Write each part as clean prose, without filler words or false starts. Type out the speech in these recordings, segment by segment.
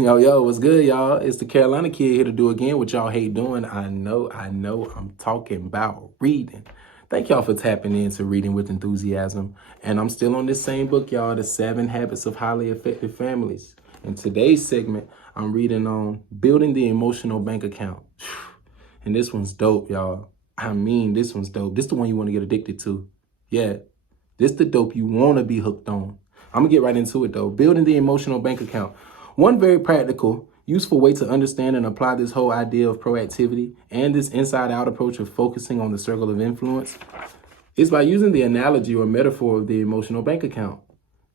Yo, what's good, y'all? It's the Carolina Kid here to do again what y'all hate doing. I'm talking about reading. Thank y'all for tapping into Reading with Enthusiasm. And I'm still on this same book, y'all, The 7 Habits of Highly Effective Families. In today's segment, I'm reading on Building the Emotional Bank Account. And this one's dope, y'all. This one's dope. This the one you want to get addicted to. Yeah, this the dope you want to be hooked on. I'm going to get right into it, though. Building the Emotional Bank Account. One very practical, useful way to understand and apply this whole idea of proactivity and this inside-out approach of focusing on the circle of influence is by using the analogy or metaphor of the emotional bank account.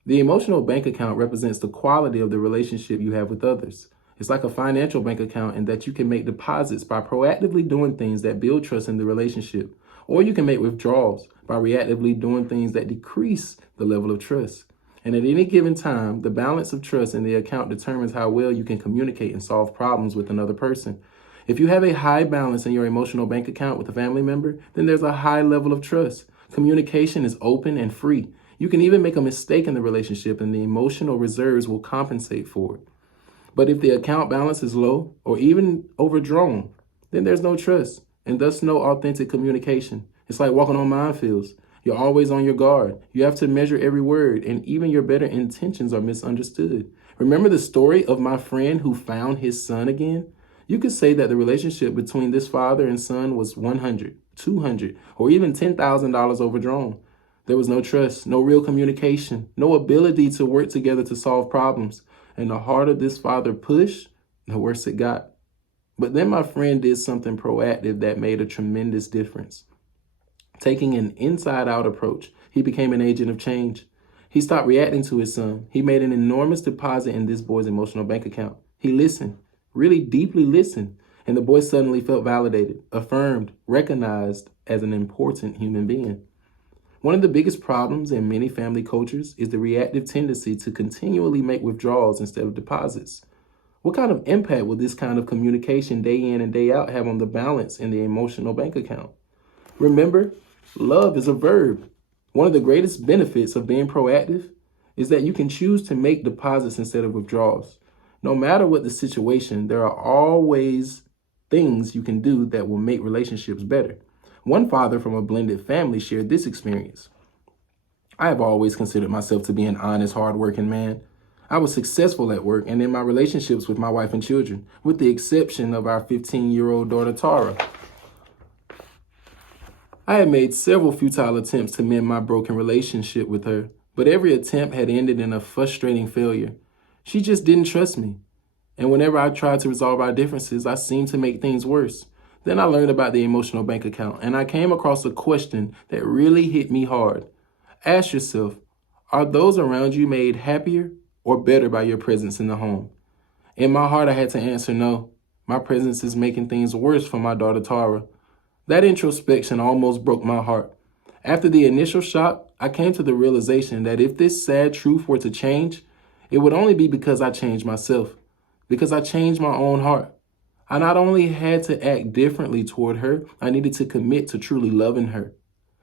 The emotional bank account represents the quality of the relationship you have with others. It's like a financial bank account in that you can make deposits by proactively doing things that build trust in the relationship, or you can make withdrawals by reactively doing things that decrease the level of trust. And at any given time, the balance of trust in the account determines how well you can communicate and solve problems with another person. If you have a high balance in your emotional bank account with a family member, then there's a high level of trust. Communication is open and free. You can even make a mistake in the relationship and the emotional reserves will compensate for it. But if the account balance is low or even overdrawn, then there's no trust and thus no authentic communication. It's like walking on minefields. You're always on your guard. You have to measure every word, and even your better intentions are misunderstood. Remember the story of my friend who found his son again? You could say that the relationship between this father and son was 100, 200, or even $10,000 overdrawn. There was no trust, no real communication, no ability to work together to solve problems. And the harder this father pushed, the worse it got. But then my friend did something proactive that made a tremendous difference. Taking an inside-out approach, he became an agent of change. He stopped reacting to his son. He made an enormous deposit in this boy's emotional bank account. He listened, really deeply listened, and the boy suddenly felt validated, affirmed, recognized as an important human being. One of the biggest problems in many family cultures is the reactive tendency to continually make withdrawals instead of deposits. What kind of impact will this kind of communication day in and day out have on the balance in the emotional bank account? Remember, love is a verb. One of the greatest benefits of being proactive is that you can choose to make deposits instead of withdrawals. No matter what the situation, there are always things you can do that will make relationships better. One father from a blended family shared this experience. I have always considered myself to be an honest, hardworking man. I was successful at work and in my relationships with my wife and children, with the exception of our 15-year-old daughter, Tara. I had made several futile attempts to mend my broken relationship with her, but every attempt had ended in a frustrating failure. She just didn't trust me. And whenever I tried to resolve our differences, I seemed to make things worse. Then I learned about the emotional bank account, and I came across a question that really hit me hard. Ask yourself, are those around you made happier or better by your presence in the home? In my heart, I had to answer no. My presence is making things worse for my daughter, Tara. That introspection almost broke my heart. After the initial shock, I came to the realization that if this sad truth were to change, it would only be because I changed myself, because I changed my own heart. I not only had to act differently toward her, I needed to commit to truly loving her.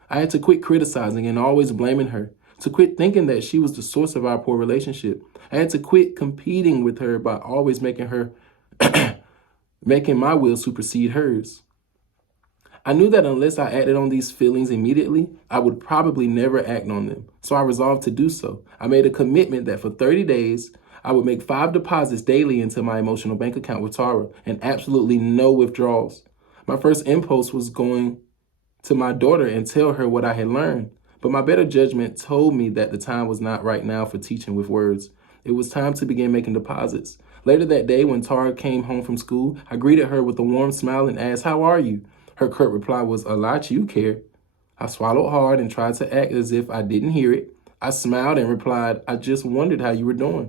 I had to quit criticizing and always blaming her, to quit thinking that she was the source of our poor relationship. I had to quit competing with her by always making my will supersede hers. I knew that unless I acted on these feelings immediately, I would probably never act on them. So I resolved to do so. I made a commitment that for 30 days, I would make 5 deposits daily into my emotional bank account with Tara and absolutely no withdrawals. My first impulse was going to my daughter and tell her what I had learned. But my better judgment told me that the time was not right now for teaching with words. It was time to begin making deposits. Later that day, when Tara came home from school, I greeted her with a warm smile and asked, "How are you?" Her curt reply was, "A lot you care." I swallowed hard and tried to act as if I didn't hear it. I smiled and replied, "I just wondered how you were doing."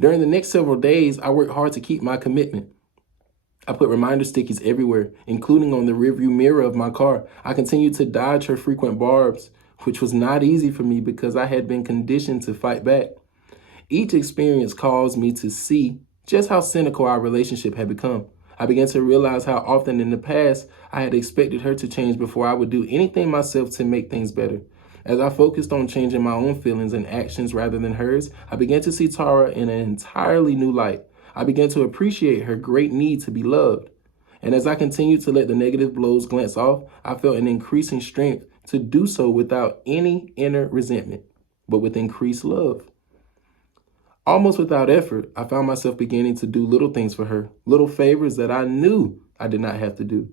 During the next several days, I worked hard to keep my commitment. I put reminder stickies everywhere, including on the rearview mirror of my car. I continued to dodge her frequent barbs, which was not easy for me because I had been conditioned to fight back. Each experience caused me to see just how cynical our relationship had become. I began to realize how often in the past I had expected her to change before I would do anything myself to make things better. As I focused on changing my own feelings and actions rather than hers, I began to see Tara in an entirely new light. I began to appreciate her great need to be loved. And as I continued to let the negative blows glance off, I felt an increasing strength to do so without any inner resentment, but with increased love. Almost without effort, I found myself beginning to do little things for her, little favors that I knew I did not have to do.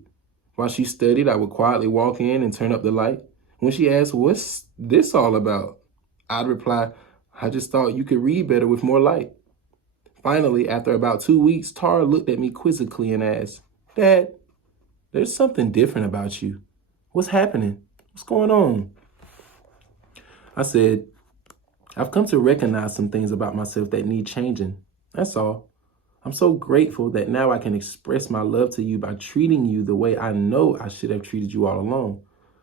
While she studied, I would quietly walk in and turn up the light. When she asked, "What's this all about?" I'd reply, "I just thought you could read better with more light." Finally, after about 2 weeks, Tara looked at me quizzically and asked, "Dad, there's something different about you. What's happening? What's going on?" I said, "I've come to recognize some things about myself that need changing. That's all. I'm so grateful that now I can express my love to you by treating you the way I know I should have treated you all along."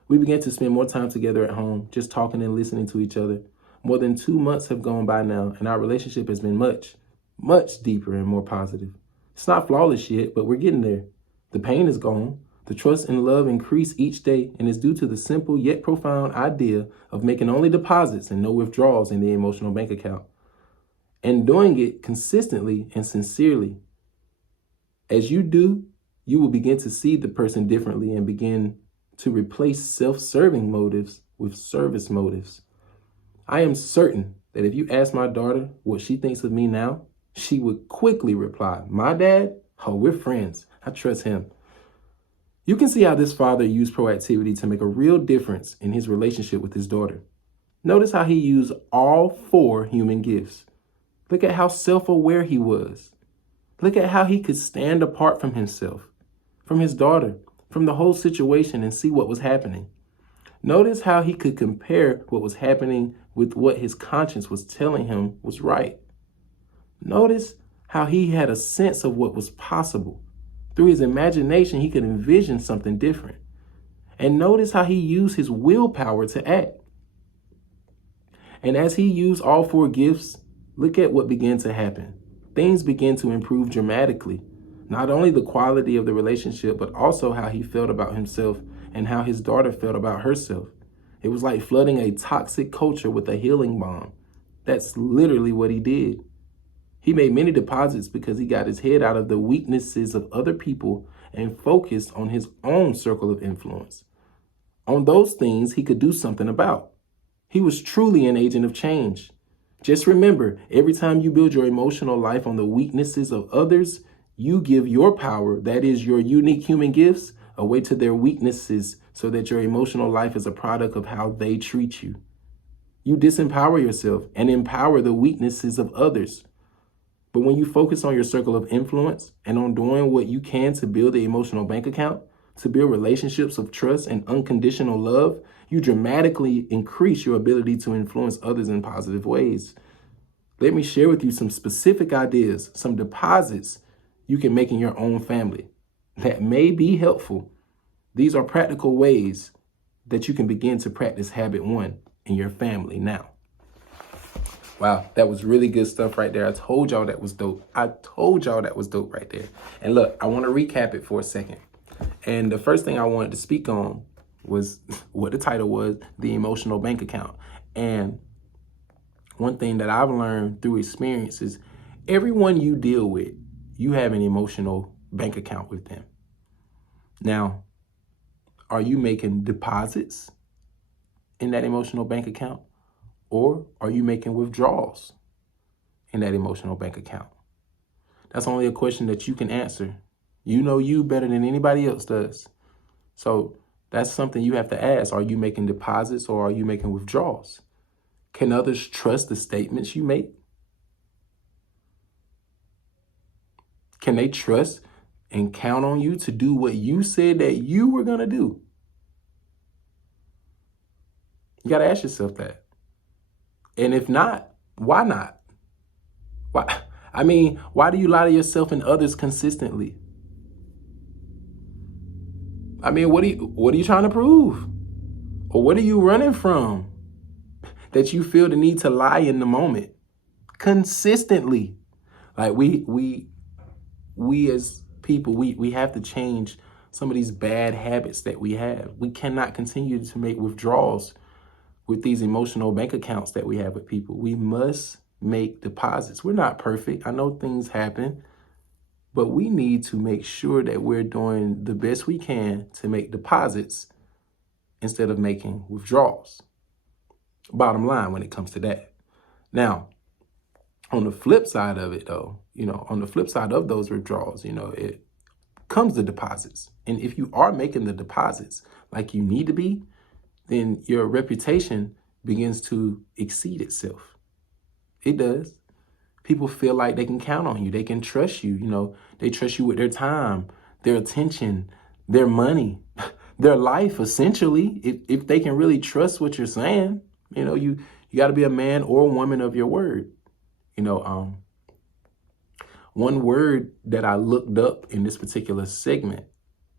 We began to spend more time together at home, just talking and listening to each other. More than 2 months have gone by now, and our relationship has been much, much deeper and more positive. It's not flawless yet, but we're getting there. The pain is gone. The trust and love increase each day, and it's due to the simple yet profound idea of making only deposits and no withdrawals in the emotional bank account, and doing it consistently and sincerely. As you do, you will begin to see the person differently and begin to replace self-serving motives with service motives. I am certain that if you ask my daughter what she thinks of me now, she would quickly reply, "My dad? Oh, we're friends. I trust him." You can see how this father used proactivity to make a real difference in his relationship with his daughter. Notice how he used all 4 human gifts. Look at how self-aware he was. Look at how he could stand apart from himself, from his daughter, from the whole situation and see what was happening. Notice how he could compare what was happening with what his conscience was telling him was right. Notice how he had a sense of what was possible. Through his imagination, he could envision something different. And notice how he used his willpower to act. And as he used all 4 gifts, look at what began to happen. Things began to improve dramatically. Not only the quality of the relationship, but also how he felt about himself and how his daughter felt about herself. It was like flooding a toxic culture with a healing balm. That's literally what he did. He made many deposits because he got his head out of the weaknesses of other people and focused on his own circle of influence. On those things he could do something about. He was truly an agent of change. Just remember, every time you build your emotional life on the weaknesses of others, you give your power, that is your unique human gifts, away to their weaknesses so that your emotional life is a product of how they treat you. You disempower yourself and empower the weaknesses of others. But when you focus on your circle of influence and on doing what you can to build the emotional bank account, to build relationships of trust and unconditional love, you dramatically increase your ability to influence others in positive ways. Let me share with you some specific ideas, some deposits you can make in your own family that may be helpful. These are practical ways that you can begin to practice habit 1 in your family now. Wow, that was really good stuff right there. I told y'all that was dope. I told y'all that was dope right there. And look, I want to recap it for a second. And the first thing I wanted to speak on was what the title was, the emotional bank account. And one thing that I've learned through experience is everyone you deal with, you have an emotional bank account with them. Now, are you making deposits in that emotional bank account? Or are you making withdrawals in that emotional bank account? That's only a question that you can answer. You know you better than anybody else does. So that's something you have to ask. Are you making deposits or are you making withdrawals? Can others trust the statements you make? Can they trust and count on you to do what you said that you were going to do? You got to ask yourself that. And if not, why not? Why? I mean, why do you lie to yourself and others consistently? I mean, what are you trying to prove? Or what are you running from that you feel the need to lie in the moment consistently? Like we as people, we have to change some of these bad habits that we have. We cannot continue to make withdrawals with these emotional bank accounts that we have with people. We must make deposits. We're not perfect. I know things happen, but we need to make sure that we're doing the best we can to make deposits instead of making withdrawals. Bottom line when it comes to that. Now, on the flip side of it though, on the flip side of those withdrawals, it comes the deposits. And if you are making the deposits like you need to be, then your reputation begins to exceed itself. It does. People feel like they can count on you. They can trust you. They trust you with their time, their attention, their money, their life, essentially. If they can really trust what you're saying, you got to be a man or a woman of your word. One word that I looked up in this particular segment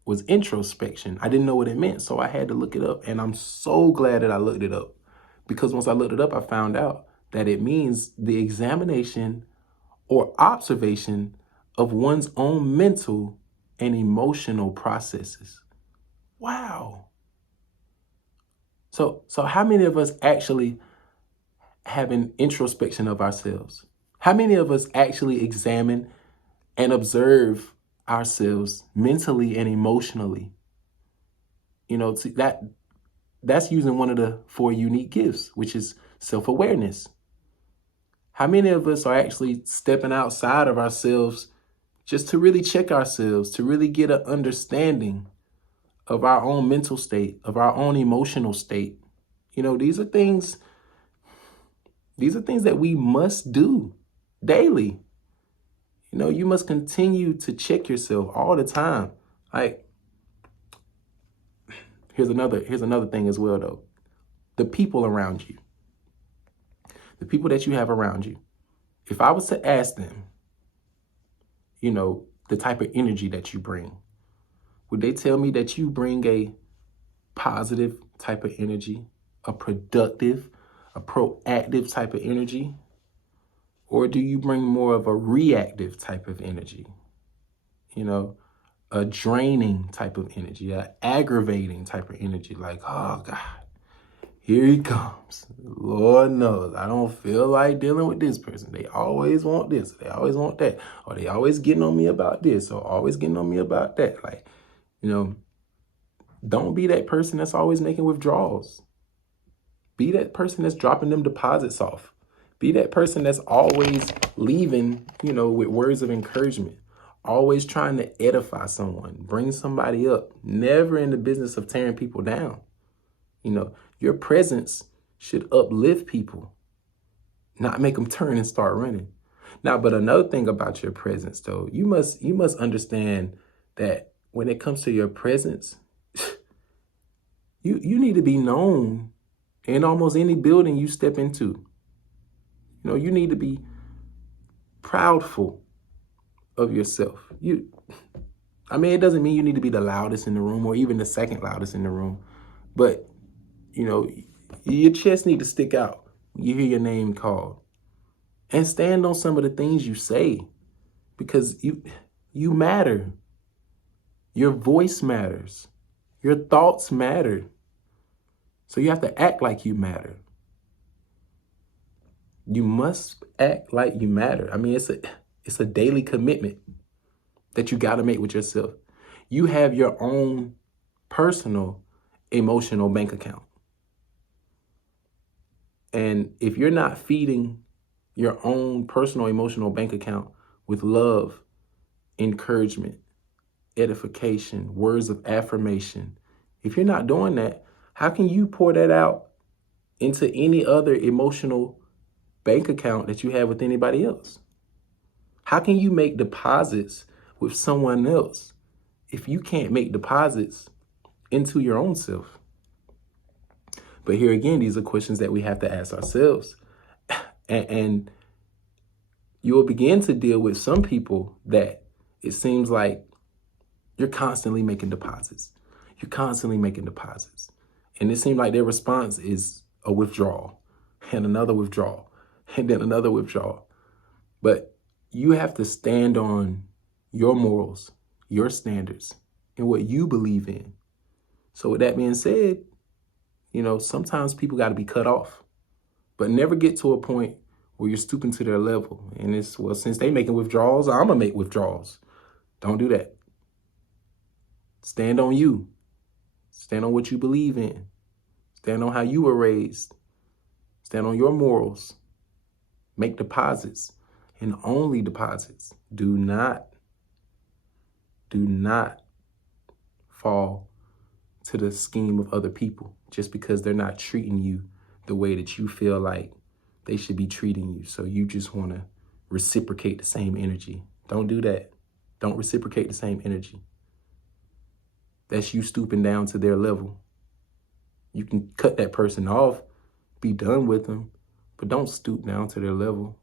was introspection. I didn't know what it meant, so I had to look it up. And I'm so glad that I looked it up, because once I looked it up, I found out that it means the examination or observation of one's own mental and emotional processes. Wow. So how many of us actually have an introspection of ourselves? How many of us actually examine and observe ourselves mentally and emotionally? That's using one of the 4 unique gifts, which is self-awareness. How many of us are actually stepping outside of ourselves just to really check ourselves, to really get an understanding of our own mental state, of our own emotional state? These are things that we must do daily. You must continue to check yourself all the time. Like, here's another thing as well, though. The people around you, the people that you have around you. If I was to ask them, the type of energy that you bring, would they tell me that you bring a positive type of energy, a productive, a proactive type of energy? Or do you bring more of a reactive type of energy? A draining type of energy, an aggravating type of energy, like, oh God, here he comes. Lord knows, I don't feel like dealing with this person. They always want this, they always want that, or they always getting on me about this, or always getting on me about that. Like, don't be that person that's always making withdrawals. Be that person that's dropping them deposits off. Be that person that's always leaving, with words of encouragement. Always trying to edify someone, bring somebody up. Never in the business of tearing people down. Your presence should uplift people, not make them turn and start running. Now, but another thing about your presence, though, you must understand that when it comes to your presence, you need to be known in almost any building you step into. You need to be proudful of yourself. It doesn't mean you need to be the loudest in the room or even the second loudest in the room, but your chest need to stick out when you hear your name called, and stand on some of the things you say, because you matter. Your voice matters. Your thoughts matter. So you have to act like you matter. You must act like you matter. It's a daily commitment that you got to make with yourself. You have your own personal emotional bank account. And if you're not feeding your own personal emotional bank account with love, encouragement, edification, words of affirmation, if you're not doing that, how can you pour that out into any other emotional bank account that you have with anybody else? How can you make deposits with someone else if you can't make deposits into your own self? But here again, these are questions that we have to ask ourselves. And you will begin to deal with some people that it seems like you're constantly making deposits. You're constantly making deposits. And it seems like their response is a withdrawal and another withdrawal and then another withdrawal. But you have to stand on your morals, your standards, and what you believe in. So with that being said, sometimes people got to be cut off, but never get to a point or you're stooping to their level. And it's, well, since they making withdrawals, I'm gonna make withdrawals. Don't do that. Stand on you. Stand on what you believe in. Stand on how you were raised. Stand on your morals. Make deposits, and only deposits. Do not fall to the scheme of other people just because they're not treating you the way that you feel like they should be treating you. So you just want to reciprocate the same energy. Don't do that. Don't reciprocate the same energy. That's you stooping down to their level. You can cut that person off, be done with them, but don't stoop down to their level.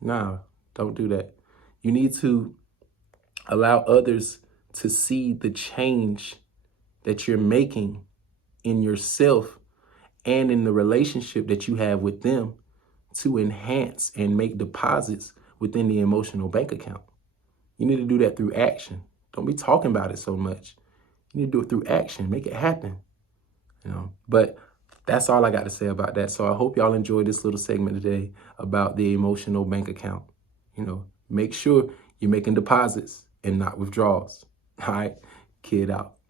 Nah, don't do that. You need to allow others to see the change that you're making in yourself and in the relationship that you have with them to enhance and make deposits within the emotional bank account. You need to do that through action. Don't be talking about it so much. You need to do it through action. Make it happen. But that's all I got to say about that. So I hope y'all enjoyed this little segment today about the emotional bank account. Make sure you're making deposits and not withdrawals. All right, kid out.